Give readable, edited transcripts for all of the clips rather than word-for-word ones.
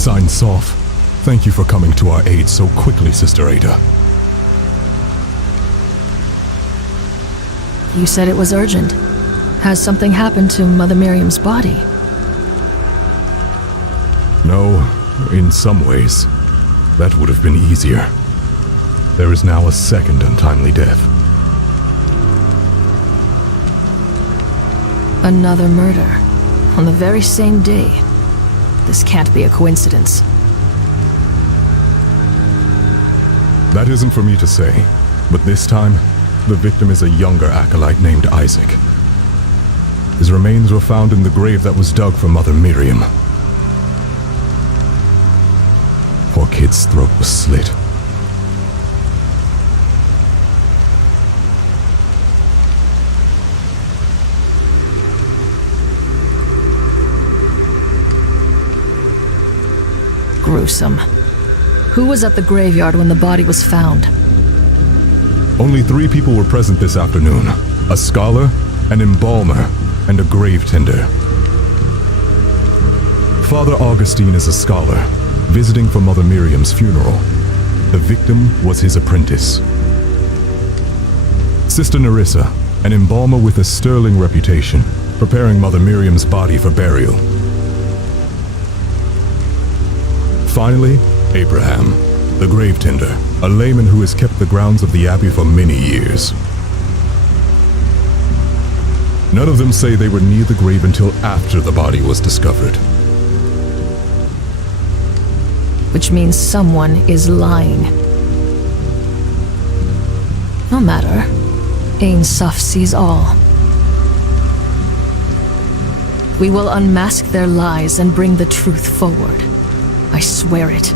Signs off. Thank you for coming to our aid so quickly, Sister Ada. You said it was urgent. Has something happened to Mother Miriam's body? No, in some ways. That would have been easier. There is now a second untimely death. Another murder. On the very same day. This can't be a coincidence. That isn't for me to say, but this time, the victim is a younger acolyte named Isaac. His remains were found in the grave that was dug for Mother Miriam. Poor kid's throat was slit. Gruesome. Who was at the graveyard when the body was found? Only 3 people were present this afternoon. A scholar, an embalmer, and a grave tender. Father Augustine is a scholar, visiting for Mother Miriam's funeral. The victim was his apprentice. Sister Nerissa, an embalmer with a sterling reputation, preparing Mother Miriam's body for burial. Finally, Abraham, the grave tender, a layman who has kept the grounds of the abbey for many years. None of them say they were near the grave until after the body was discovered. Which means someone is lying. No matter. Ein Sof sees all. We will unmask their lies and bring the truth forward. I swear it.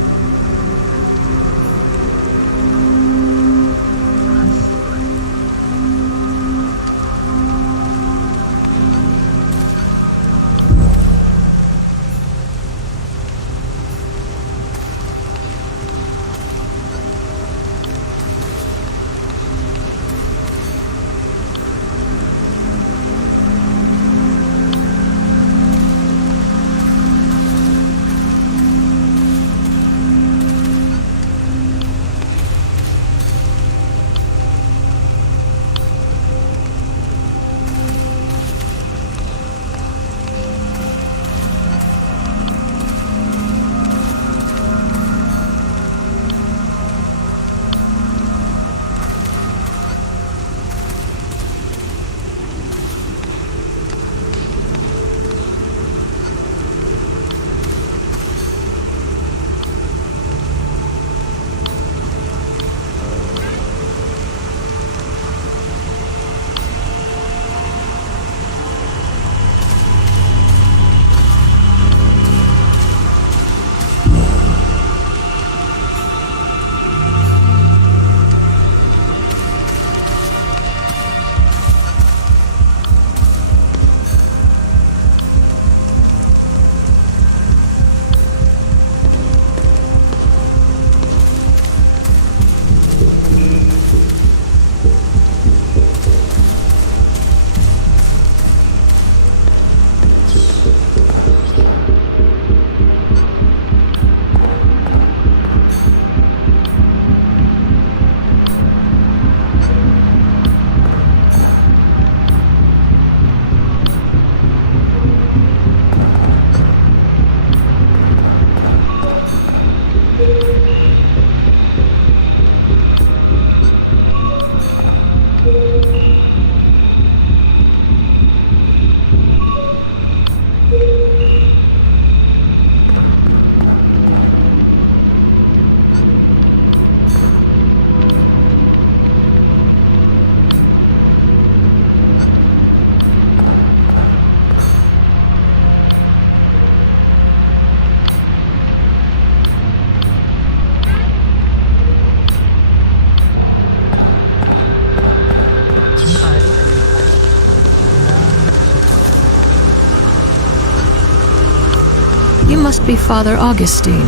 You must be Father Augustine.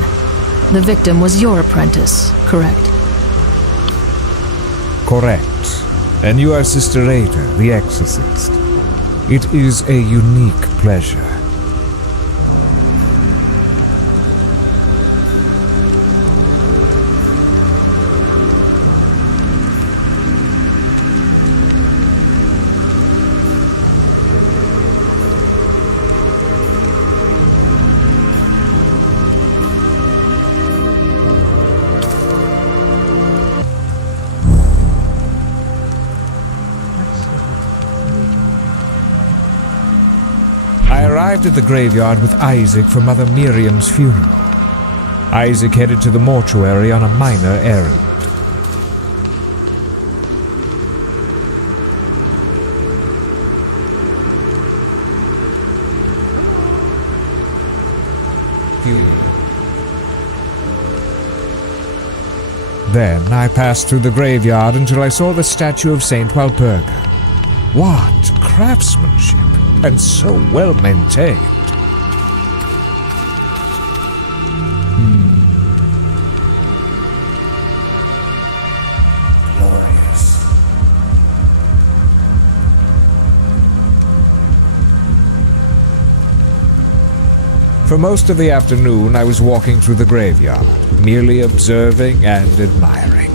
The victim was your apprentice, correct? Correct. And you are Sister Ada, the exorcist. It is a unique pleasure. arrived at the graveyard with Isaac for Mother Miriam's funeral. Isaac headed to the mortuary on a minor errand. Then I passed through the graveyard until I saw the statue of Saint Walpurga. What craftsmanship, and so well maintained. Glorious. For most of the afternoon, I was walking through the graveyard, merely observing and admiring.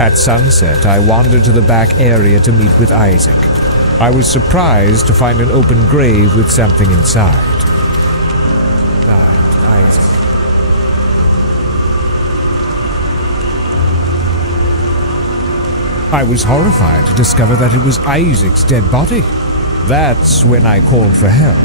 At sunset, I wandered to the back area to meet with Isaac. I was surprised to find an open grave with something inside. Isaac. I was horrified to discover that it was Isaac's dead body. That's when I called for help.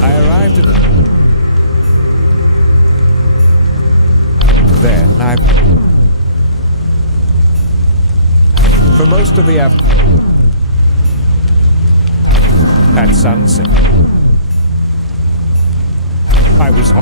I arrived at... Then I... For most of the afternoon... At sunset... I was...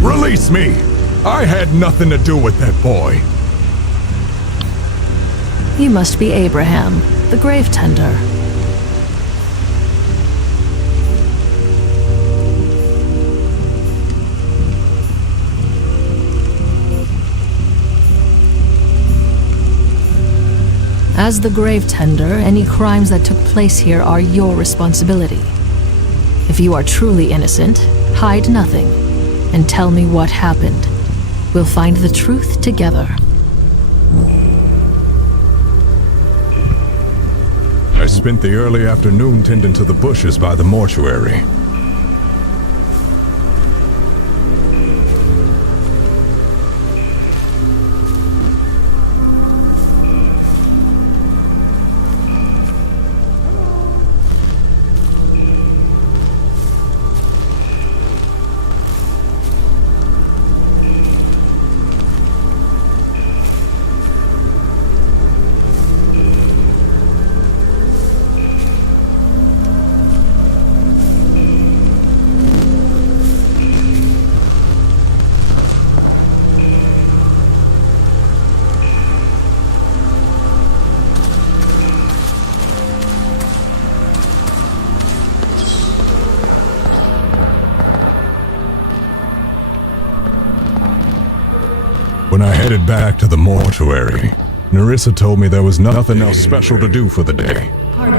Release me! I had nothing to do with that boy. You must be Abraham, the grave tender. As the grave tender, any crimes that took place here are your responsibility. If you are truly innocent, hide nothing, and tell me what happened. We'll find the truth together. I spent the early afternoon tending to the bushes by the mortuary. When I headed back to the mortuary, Nerissa told me there was nothing else special to do for the day.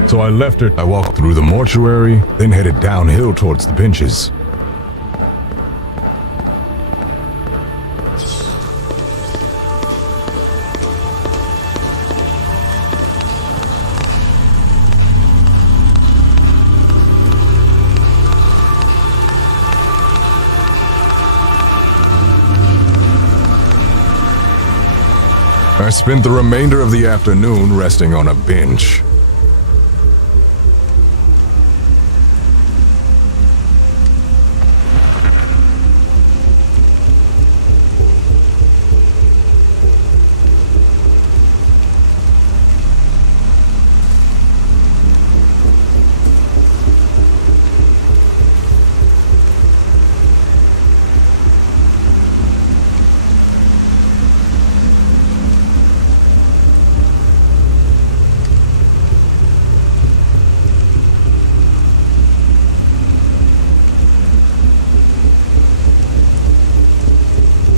So I left her. I walked through the mortuary, then headed downhill towards the benches. I spent the remainder of the afternoon resting on a bench.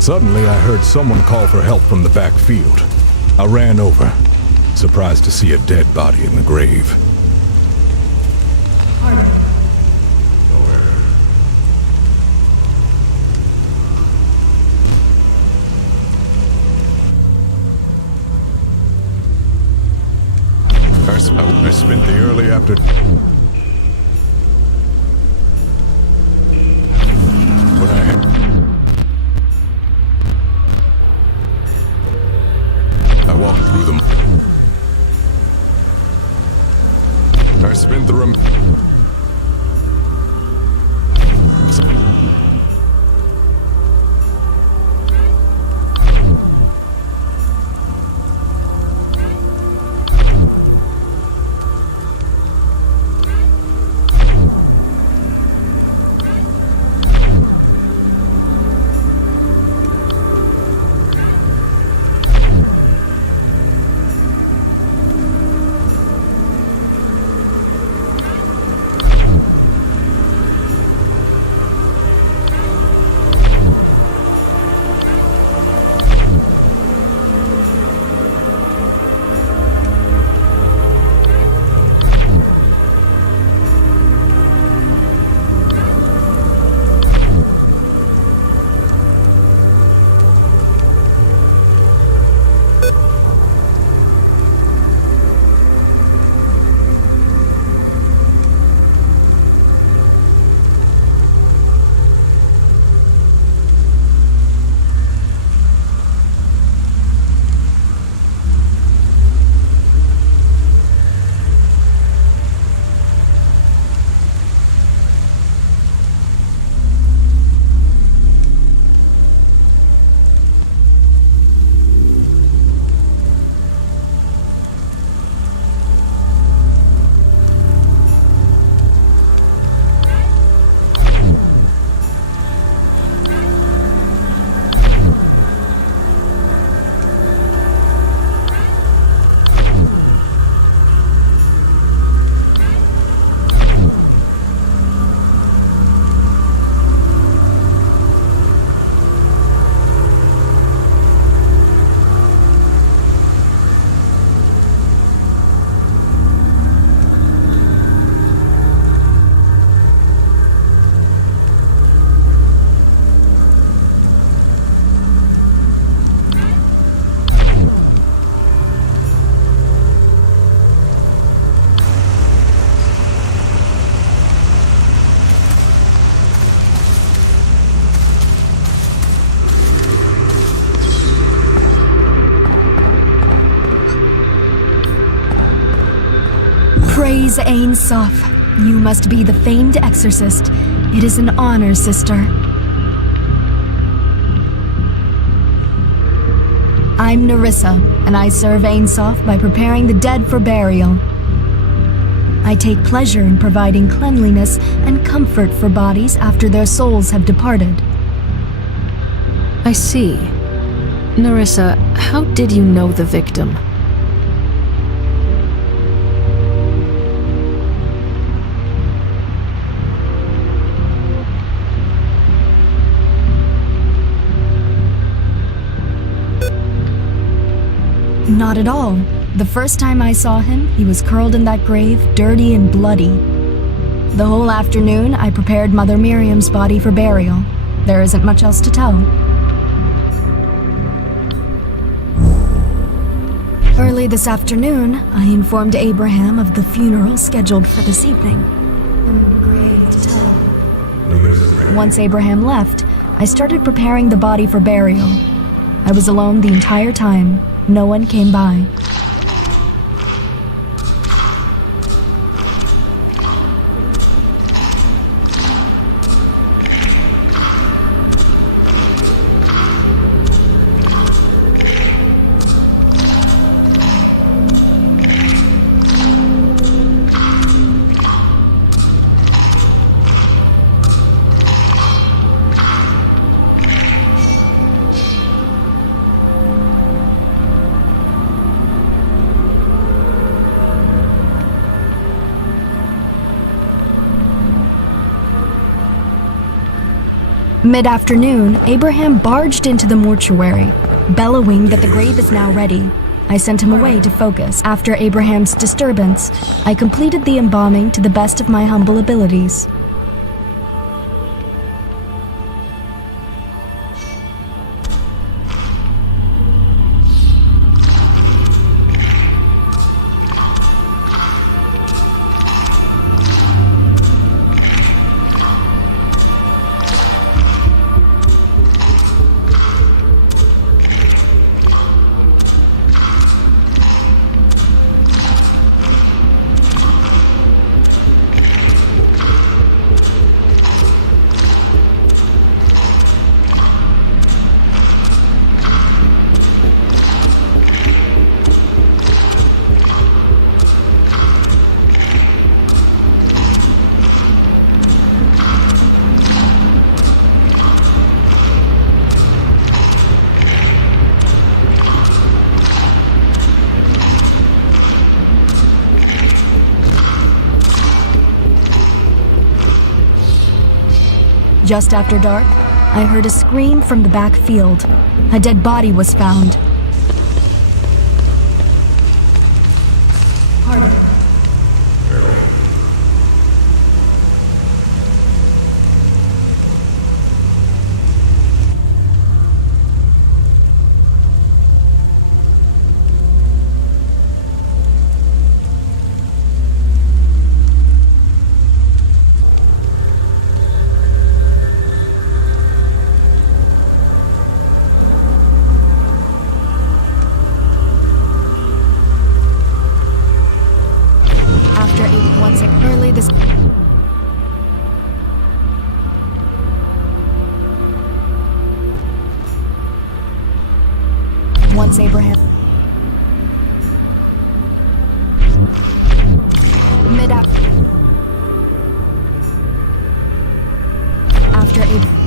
Suddenly, I heard someone call for help from the back field. I ran over, surprised to see a dead body in the grave. I spent the early afternoon. I walked through them. Praise Ein Sof. You must be the famed exorcist. It is an honor, sister. I'm Nerissa, and I serve Ein Sof by preparing the dead for burial. I take pleasure in providing cleanliness and comfort for bodies after their souls have departed. I see. Nerissa, how did you know the victim? Not at all. The first time I saw him, he was curled in that grave, dirty and bloody. The whole afternoon, I prepared Mother Miriam's body for burial. There isn't much else to tell. Early this afternoon, I informed Abraham of the funeral scheduled for this evening. Grave to tell. Once Abraham left, I started preparing the body for burial. I was alone the entire time. No one came by. Mid-afternoon, Abraham barged into the mortuary, bellowing that the grave is now ready. I sent him away to focus. After Abraham's disturbance, I completed the embalming to the best of my humble abilities. Just after dark, I heard a scream from the back field. A dead body was found. Pardon. Early this... Once Abraham... After Abraham...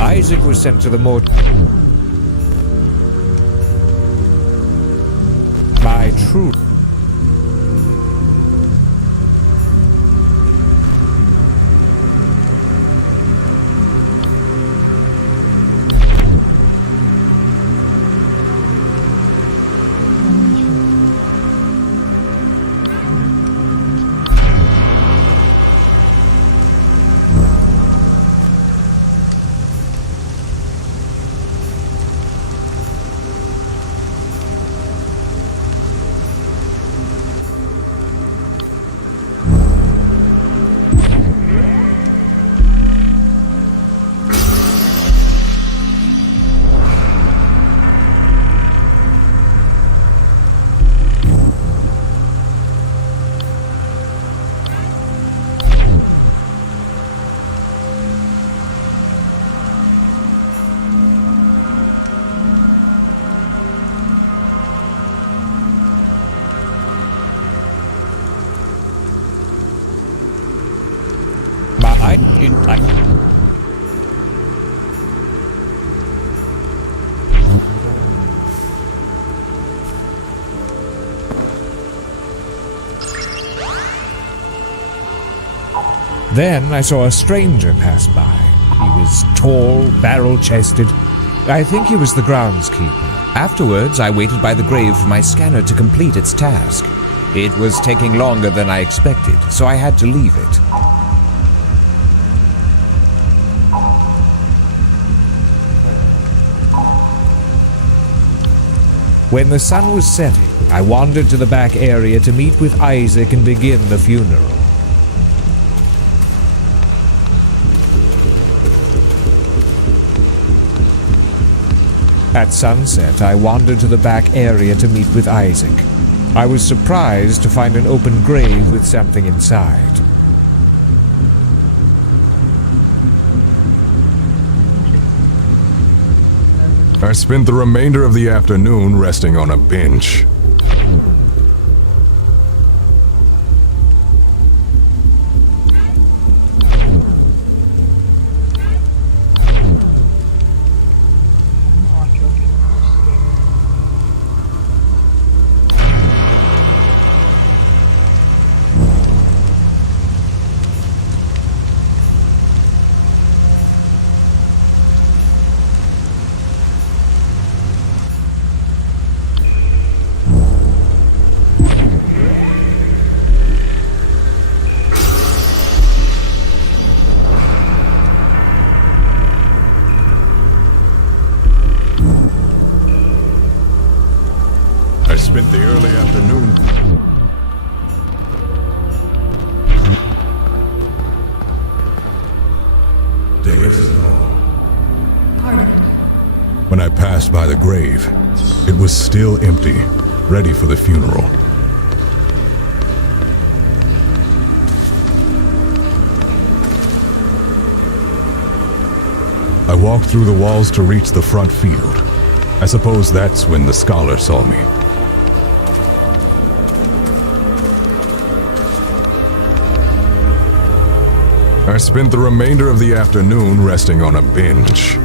Isaac was sent to the My true... Then I saw a stranger pass by. He was tall, barrel-chested. I think he was the groundskeeper. Afterwards, I waited by the grave for my scanner to complete its task. It was taking longer than I expected, so I had to leave it. When the sun was setting, I wandered to the back area to meet with Isaac and begin the funeral. At sunset, I wandered to the back area to meet with Isaac. I was surprised to find an open grave with something inside. I spent the remainder of the afternoon resting on a bench. Spent the early afternoon. Pardon? When I passed by the grave, it was still empty, ready for the funeral. I walked through the walls to reach the front field. I suppose that's when the scholar saw me. I spent the remainder of the afternoon resting on a bench.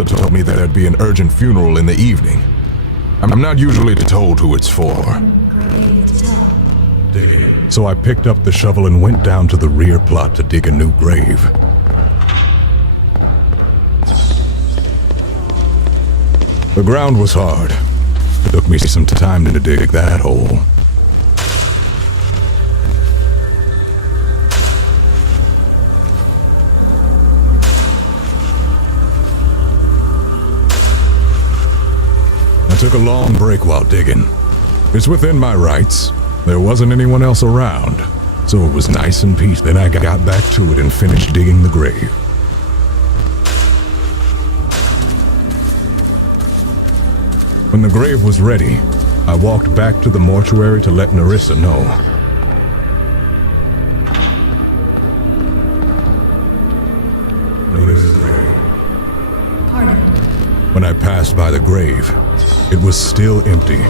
Narissa told me that there'd be an urgent funeral in the evening. I'm not usually told who it's for. So I picked up the shovel and went down to the rear plot to dig a new grave. The ground was hard. It took me some time to dig that hole. I took a long break while digging. It's within my rights. There wasn't anyone else around, so it was nice and peaceful. Then I got back to it and finished digging the grave. When the grave was ready, I walked back to the mortuary to let Narissa know. Pardon? When I passed by the grave, it was still empty,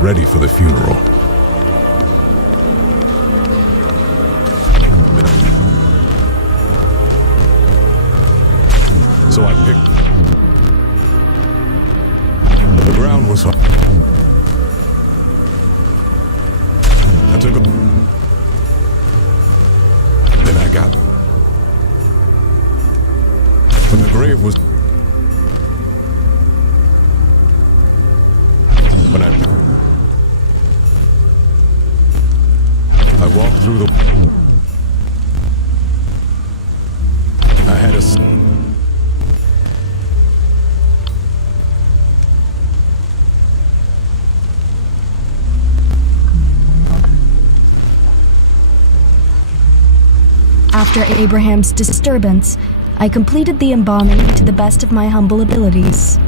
ready for the funeral. So I picked... The ground was hard. I took a... Then I got... When the grave was... When I walked through the... I had a... After Abraham's disturbance, I completed the embalming to the best of my humble abilities.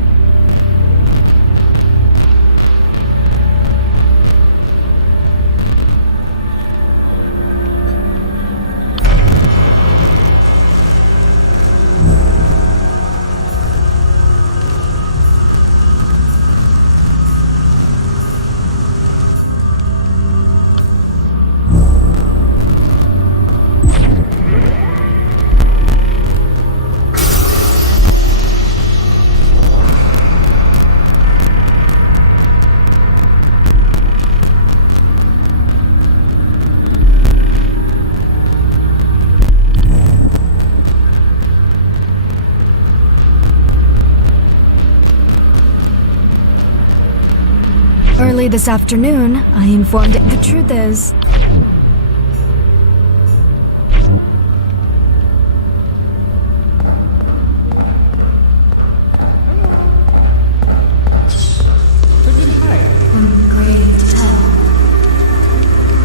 Early this afternoon, I informed it. The truth is...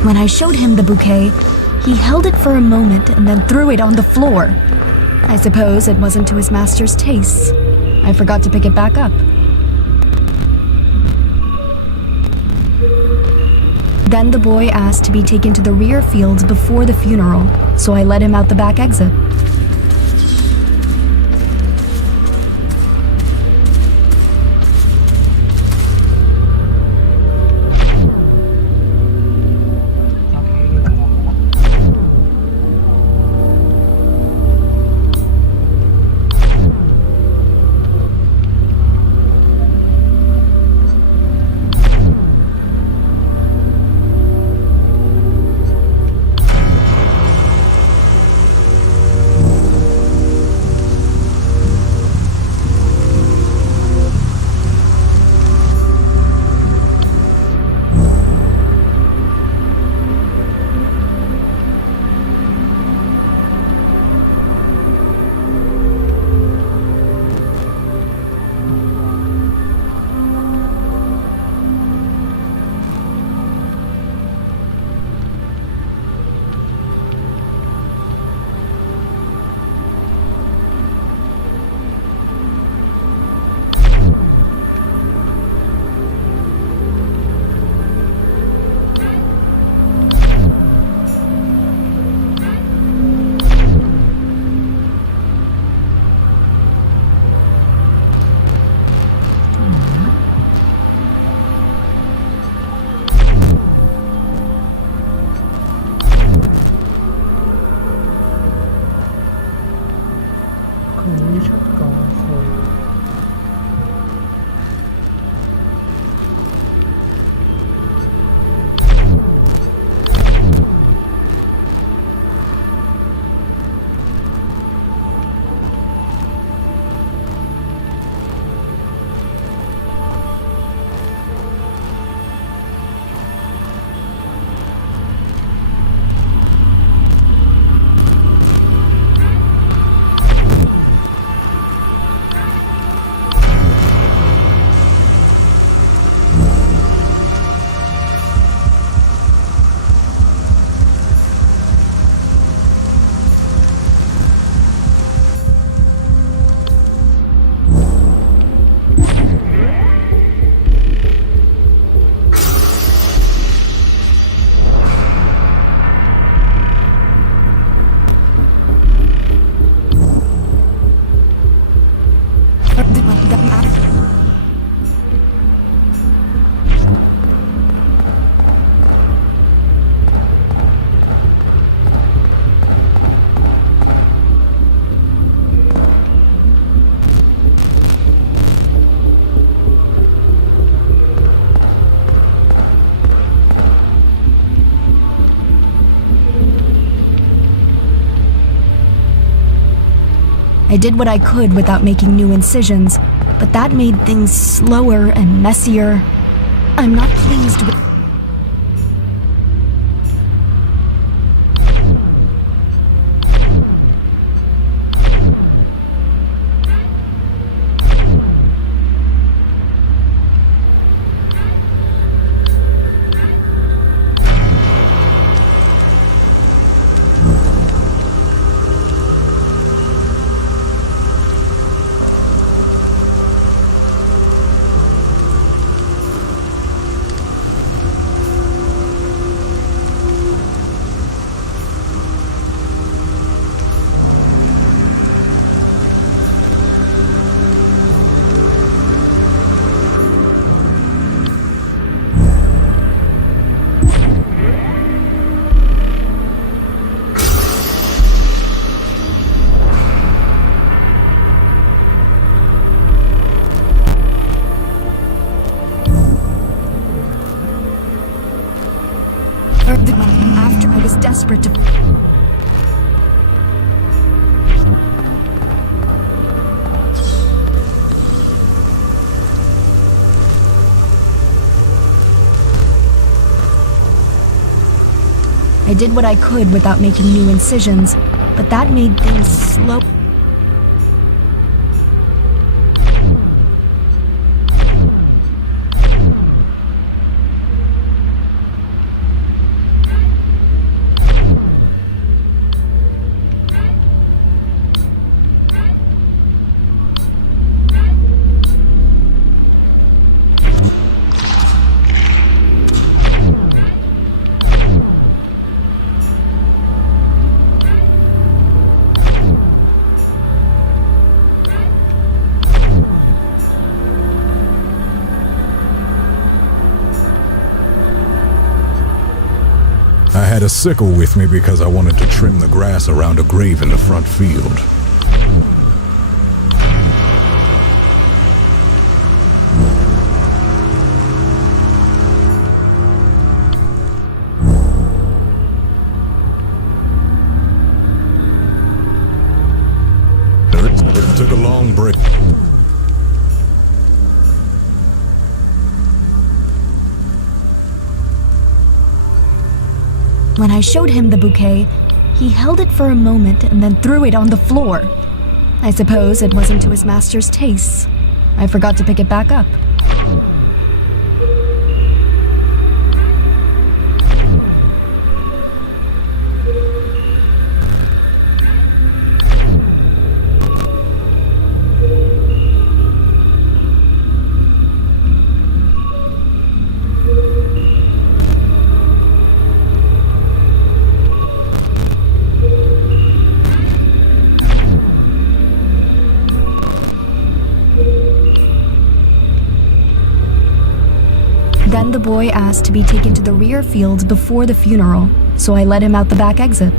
When I showed him the bouquet, he held it for a moment and then threw it on the floor. I suppose it wasn't to his master's tastes. I forgot to pick it back up. Then the boy asked to be taken to the rear fields before the funeral, so I led him out the back exit. I did what I could without making new incisions, but that made things slower and messier. I'm not pleased with... After I was desperate to... I did what I could without making new incisions, but that made things slow. I had a sickle with me because I wanted to trim the grass around a grave in the front field. It took a long break. When I showed him the bouquet, he held it for a moment and then threw it on the floor. I suppose it wasn't to his master's tastes. I forgot to pick it back up. Then the boy asked to be taken to the rear field before the funeral, so I let him out the back exit.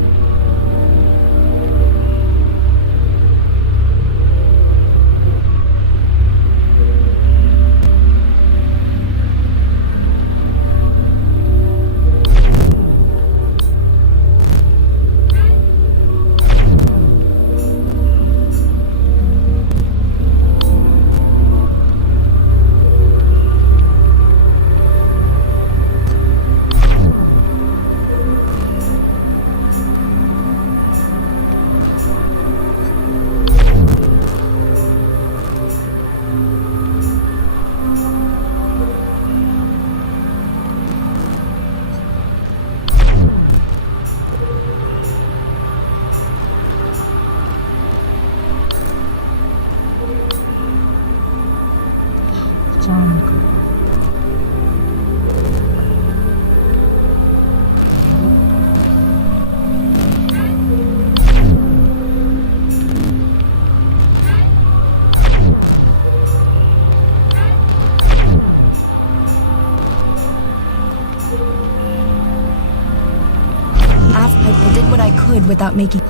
I did what I could without making...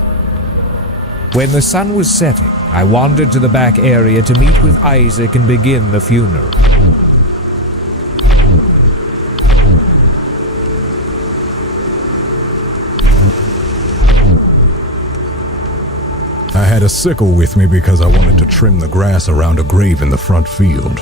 When the sun was setting, I wandered to the back area to meet with Isaac and begin the funeral. I had a sickle with me because I wanted to trim the grass around a grave in the front field.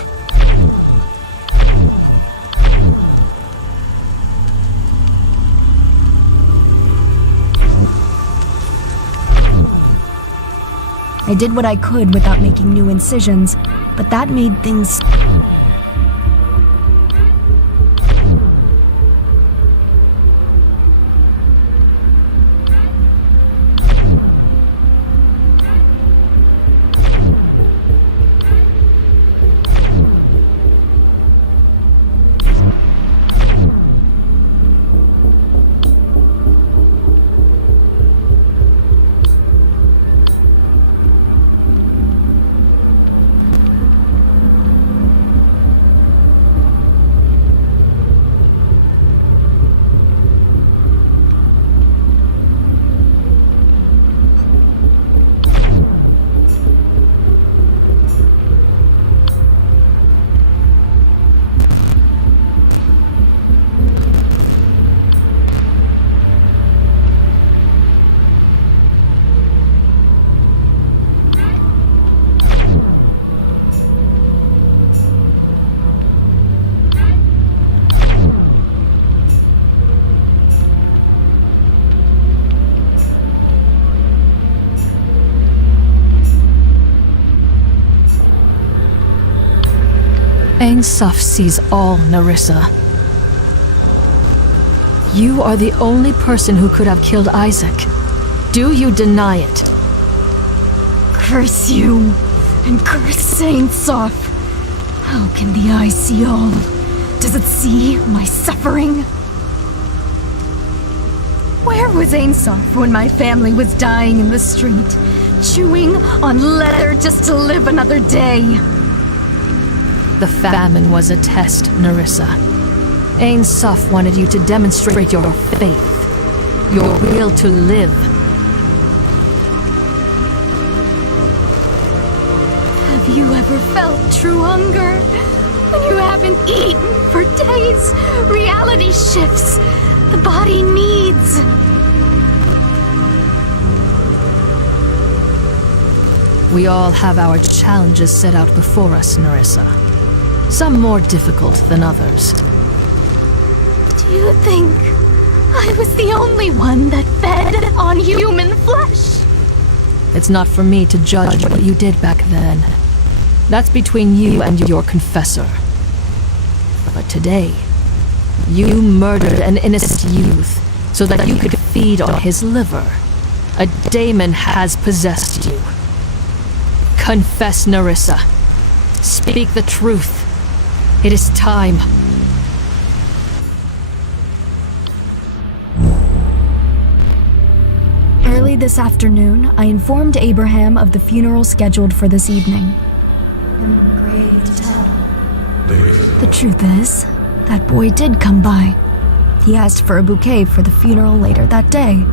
I did what I could without making new incisions, but that made things... Ein Sof sees all, Nerissa. You are the only person who could have killed Isaac. Do you deny it? Curse you, and curse Saint Sof. How can the eye see all? Does it see my suffering? Where was Ein Sof when my family was dying in the street, chewing on leather just to live another day? The famine was a test, Nerissa. Ein Sof wanted you to demonstrate your faith, your will to live. Have you ever felt true hunger? When you haven't eaten for days, reality shifts. The body needs. We all have our challenges set out before us, Nerissa. Some more difficult than others. Do you think I was the only one that fed on human flesh? It's not for me to judge what you did back then. That's between you and your confessor. But today, you murdered an innocent youth so that you could feed on his liver. A daemon has possessed you. Confess, Nerissa. Speak the truth. It is time. Early this afternoon, I informed Abraham of the funeral scheduled for this evening. I'm grave to tell. The truth is, that boy did come by. He asked for a bouquet for the funeral later that day.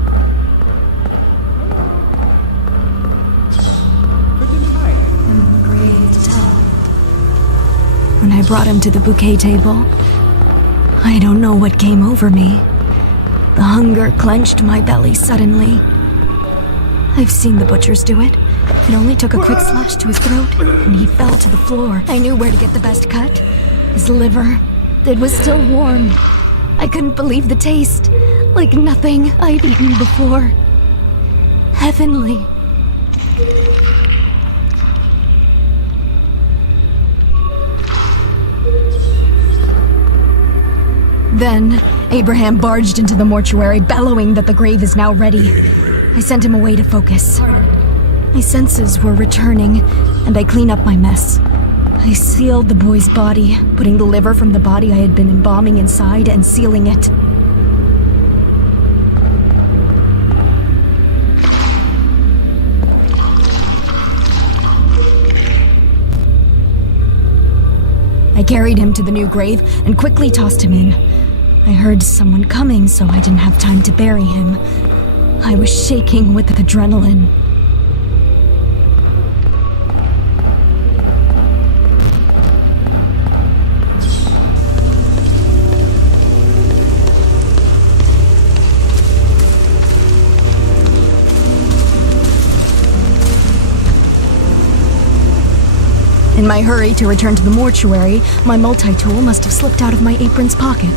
I'm grave to tell. When I brought him to the bouquet table, I don't know what came over me. The hunger clenched my belly suddenly. I've seen the butchers do it. It only took a quick slash to his throat, and he fell to the floor. I knew where to get the best cut. His liver. It was still warm. I couldn't believe the taste. Like nothing I'd eaten before. Heavenly. Then, Abraham barged into the mortuary, bellowing that the grave is now ready. I sent him away to focus. My senses were returning, and I cleaned up my mess. I sealed the boy's body, putting the liver from the body I had been embalming inside and sealing it. I carried him to the new grave and quickly tossed him in. I heard someone coming, so I didn't have time to bury him. I was shaking with adrenaline. my hurry to return to the mortuary, my multi-tool must have slipped out of my apron's pocket.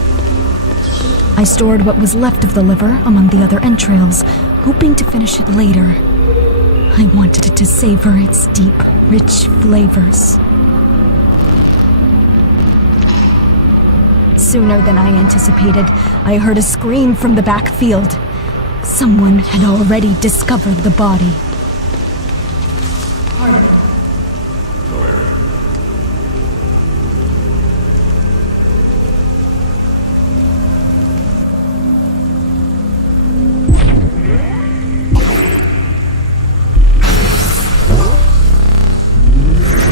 I stored what was left of the liver among the other entrails, hoping to finish it later. I wanted it to savor its deep, rich flavors. Sooner than I anticipated, I heard a scream from the backfield. Someone had already discovered the body.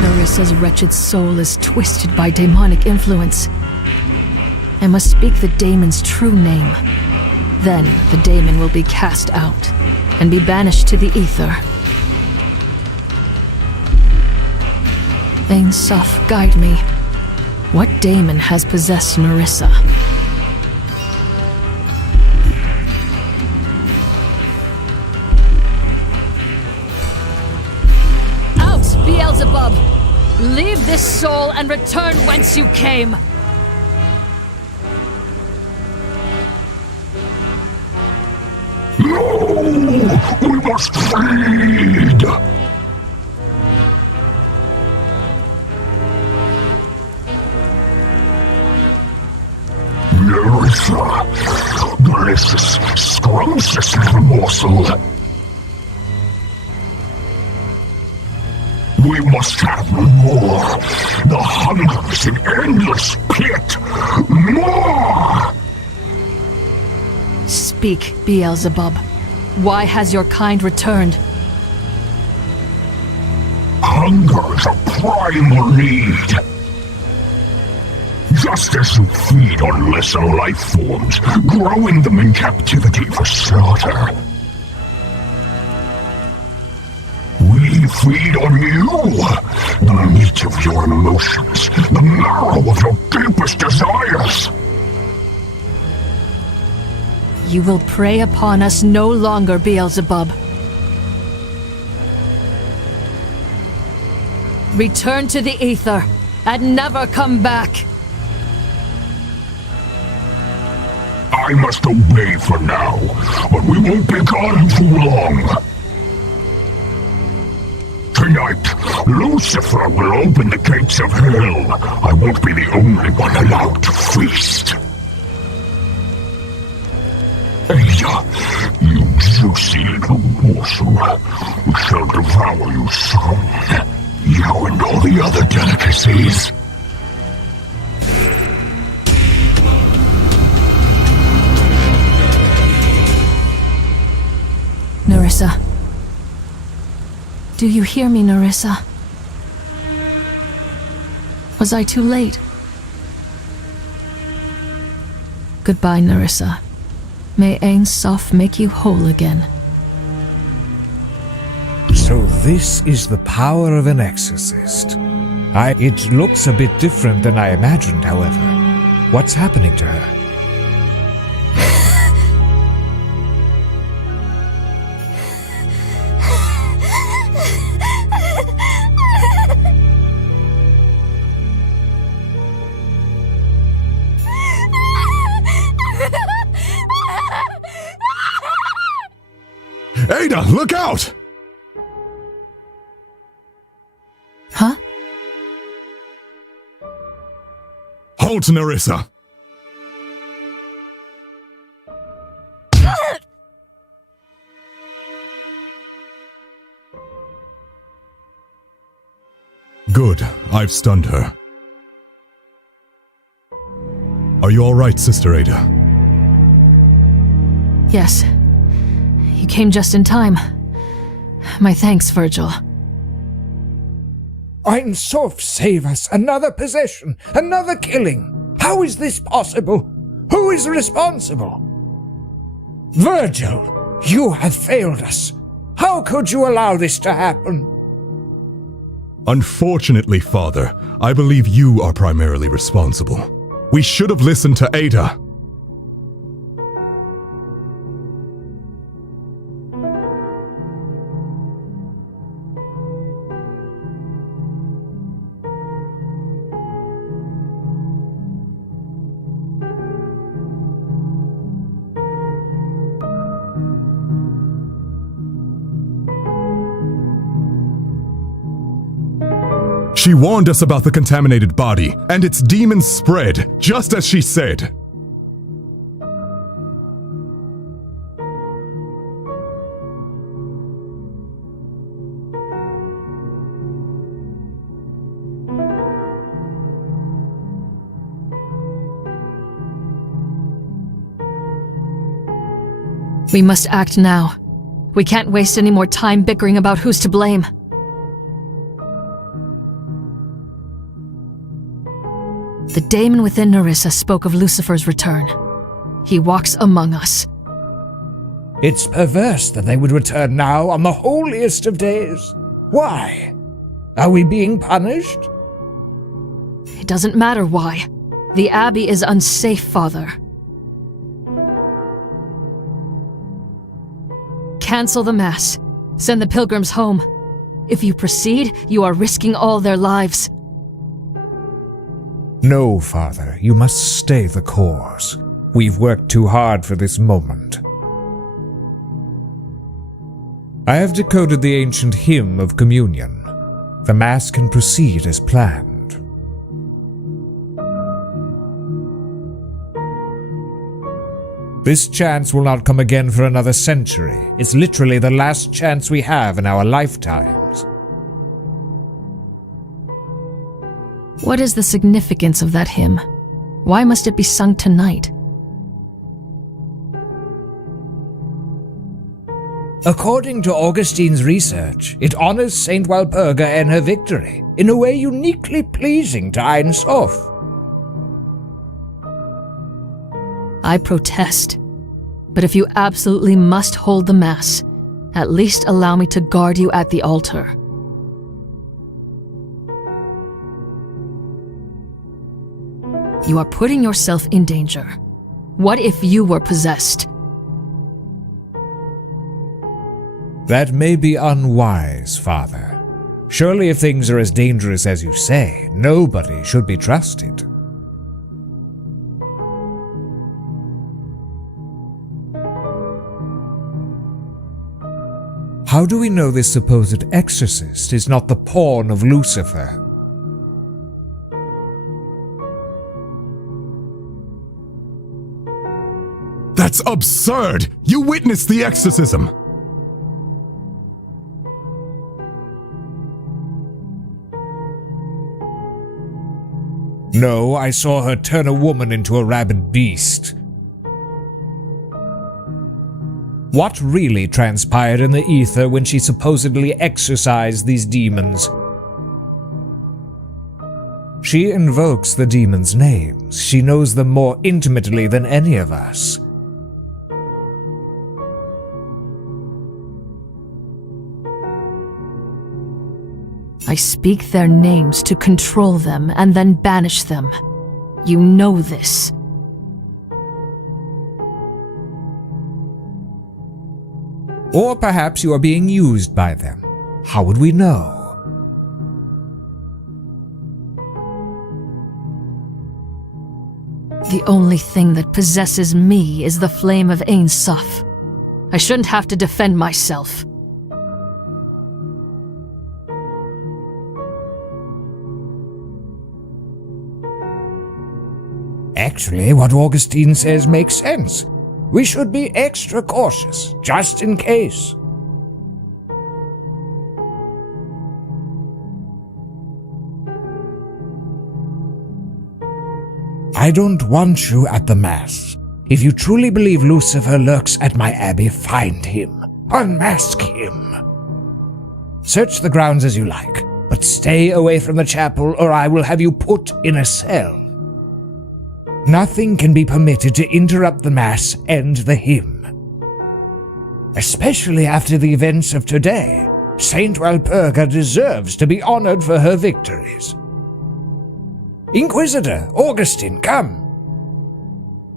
Narissa's wretched soul is twisted by demonic influence. I must speak the daemon's true name. Then the daemon will be cast out and be banished to the ether. Ein Sof, guide me. What daemon has possessed Nerissa? Out, Beelzebub! Leave this soul and return whence you came! No! We must feed! Nerissa! Delicious, scrumptious little morsel! We must have more! The hunger is an endless pit! More! Speak, Beelzebub. Why has your kind returned? Hunger is a primal need. Just as you feed on lesser life forms, growing them in captivity for slaughter. We feed on you, the meat of your emotions, the marrow of your deepest desires. You will prey upon us no longer, Beelzebub. Return to the ether and never come back. I must obey for now, but we won't be gone too long. Tonight, Lucifer will open the gates of hell. I won't be the only one allowed to feast. Ada, you juicy little morsel, we shall devour you soon. You and all the other delicacies. Nerissa. Do you hear me, Nerissa? Was I too late? Goodbye, Nerissa. May Ein Sof make you whole again. So this is the power of an exorcist. It looks a bit different than I imagined, however. What's happening to her? Ada, look out! Huh? Halt, Nerissa! Good, I've stunned her. Are you all right, Sister Ada? Yes. You came just in time. My thanks, Virgil. Ein Sof, save us! Another possession! Another killing! How is this possible? Who is responsible? Virgil, you have failed us. How could you allow this to happen? Unfortunately, Father, I believe you are primarily responsible. We should have listened to Ada. She warned us about the contaminated body, and its demons spread, just as she said. We must act now. We can't waste any more time bickering about who's to blame. The daemon within Nerissa spoke of Lucifer's return. He walks among us. It's perverse that they would return now on the holiest of days. Why? Are we being punished? It doesn't matter why. The Abbey is unsafe, Father. Cancel the Mass. Send the pilgrims home. If you proceed, you are risking all their lives. No, Father, you must stay the course. We've worked too hard for this moment. I have decoded the ancient hymn of communion. The Mass can proceed as planned. This chance will not come again for another century. It's literally the last chance we have in our lifetimes. What is the significance of that hymn? Why must it be sung tonight? According to Augustine's research, it honors Saint Walpurga and her victory in a way uniquely pleasing to Ein Sof. I protest. But if you absolutely must hold the Mass, at least allow me to guard you at the altar. You are putting yourself in danger. What if you were possessed? That may be unwise, Father. Surely if things are as dangerous as you say, nobody should be trusted. How do we know this supposed exorcist is not the pawn of Lucifer? That's absurd! You witnessed the exorcism! No, I saw her turn a woman into a rabid beast. What really transpired in the ether when she supposedly exorcised these demons? She invokes the demons' names. She knows them more intimately than any of us. I speak their names to control them and then banish them. You know this. Or perhaps you are being used by them. How would we know? The only thing that possesses me is the flame of Ein Sof. I shouldn't have to defend myself. Actually, what Augustine says makes sense. We should be extra cautious, just in case. I don't want you at the Mass. If you truly believe Lucifer lurks at my abbey, find him. Unmask him. Search the grounds as you like, but stay away from the chapel or I will have you put in a cell. Nothing can be permitted to interrupt the Mass and the hymn. Especially after the events of today, Saint Walpurga deserves to be honored for her victories. Inquisitor, Augustine, come.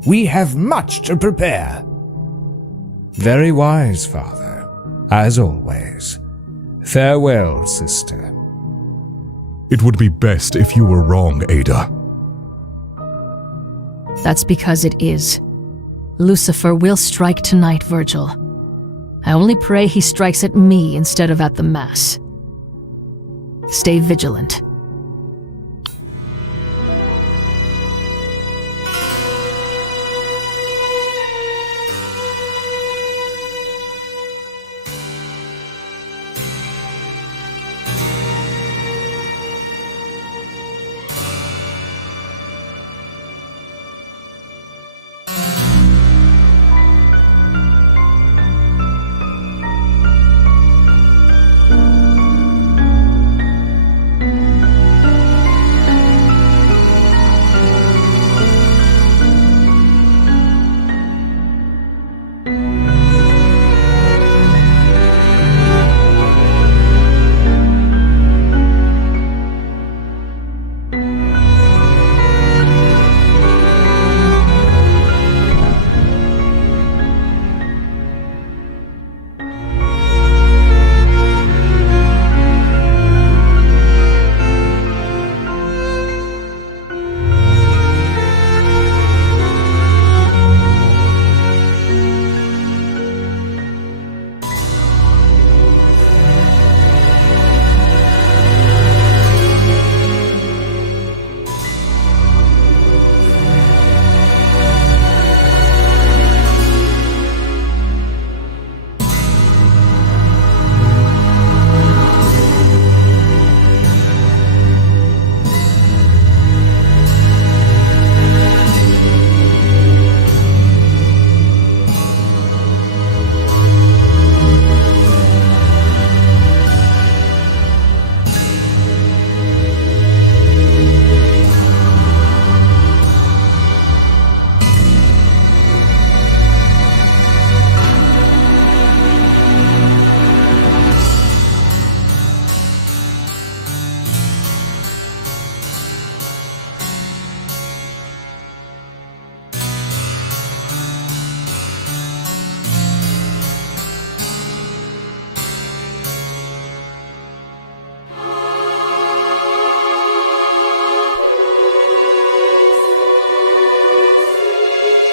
We have much to prepare. Very wise, Father, as always. Farewell, sister. It would be best if you were wrong, Ada. That's because it is. Lucifer will strike tonight, Virgil. I only pray he strikes at me instead of at the Mass. Stay vigilant.